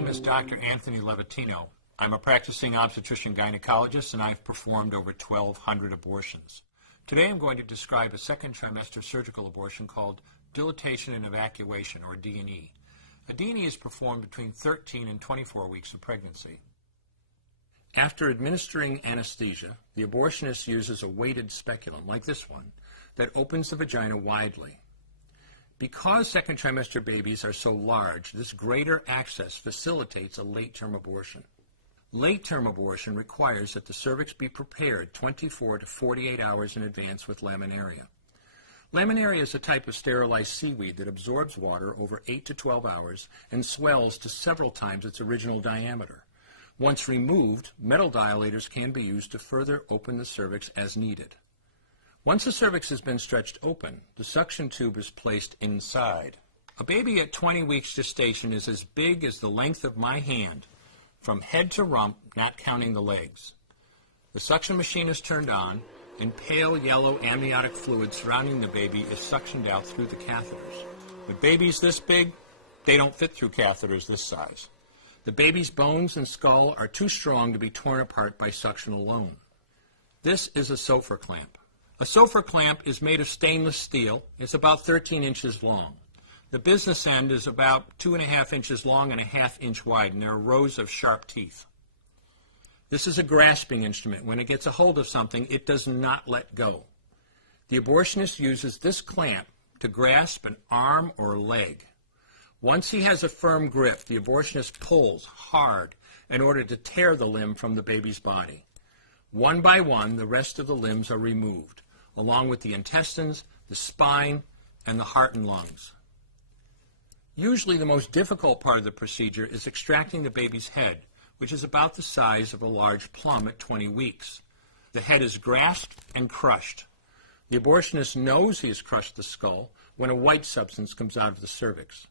name is Dr. Anthony Levatino. I'm a practicing obstetrician gynecologist, and I've performed over 1,200 abortions. Today I'm going to describe a second trimester surgical abortion called dilatation and evacuation, or D&E. A D&E is performed between 13 and 24 weeks of pregnancy. After administering anesthesia, the abortionist uses a weighted speculum, like this one, that opens the vagina widely. Because second trimester babies are so large, this greater access facilitates a late-term abortion. Late-term abortion requires that the cervix be prepared 24 to 48 hours in advance with laminaria. Laminaria is a type of sterilized seaweed that absorbs water over 8 to 12 hours and swells to several times its original diameter. Once removed, metal dilators can be used to further open the cervix as needed. Once the cervix has been stretched open, the suction tube is placed inside. A baby at 20 weeks gestation is as big as the length of my hand, from head to rump, not counting the legs. The suction machine is turned on, and pale yellow amniotic fluid surrounding the baby is suctioned out through the catheters. With babies this big, they don't fit through catheters this size. The baby's bones and skull are too strong to be torn apart by suction alone. This is a SOFR clamp. A SOFR clamp is made of stainless steel. It's about 13 inches long. The business end is about 2.5 inches long and 1/2 inch wide, and there are rows of sharp teeth. This is a grasping instrument. When it gets a hold of something, it does not let go. The abortionist uses this clamp to grasp an arm or leg. Once he has a firm grip, the abortionist pulls hard in order to tear the limb from the baby's body. One by one, the rest of the limbs are removed, along with the intestines, the spine, and the heart and lungs. Usually the most difficult part of the procedure is extracting the baby's head, which is about the size of a large plum at 20 weeks. The head is grasped and crushed. The abortionist knows he has crushed the skull when a white substance comes out of the cervix.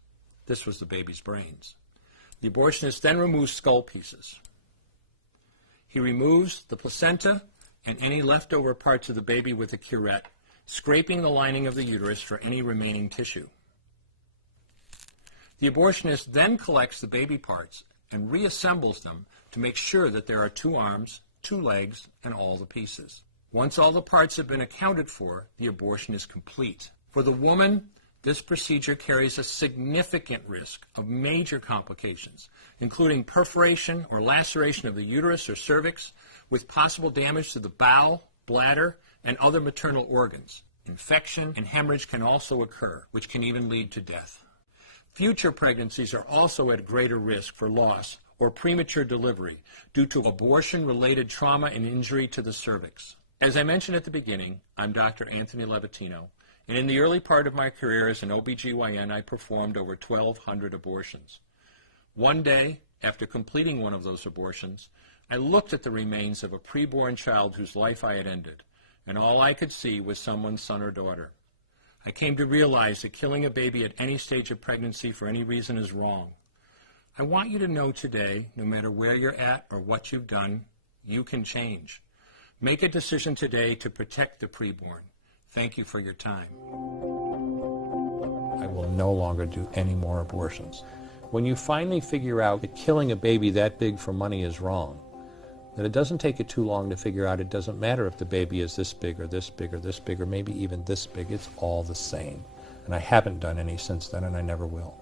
This was the baby's brains. The abortionist then removes skull pieces. He removes the placenta and any leftover parts of the baby with a curette, scraping the lining of the uterus for any remaining tissue. The abortionist then collects the baby parts and reassembles them to make sure that there are 2 arms, 2 legs, and all the pieces. Once all the parts have been accounted for, the abortion is complete. For the woman, this procedure carries a significant risk of major complications, including perforation or laceration of the uterus or cervix, with possible damage to the bowel, bladder, and other maternal organs. Infection and hemorrhage can also occur, which can even lead to death. Future pregnancies are also at greater risk for loss or premature delivery due to abortion-related trauma and injury to the cervix. As I mentioned at the beginning, I'm Dr. Anthony Levatino, and in the early part of my career as an OBGYN, I performed over 1,200 abortions. One day, after completing one of those abortions, I looked at the remains of a preborn child whose life I had ended, and all I could see was someone's son or daughter. I came to realize that killing a baby at any stage of pregnancy for any reason is wrong. I want you to know today, no matter where you're at or what you've done, you can change. Make a decision today to protect the preborn. Thank you for your time. I will no longer do any more abortions. When you finally figure out that killing a baby that big for money is wrong, that it doesn't take you too long to figure out it doesn't matter if the baby is this big or this big or this big or maybe even this big, it's all the same. And I haven't done any since then, and I never will.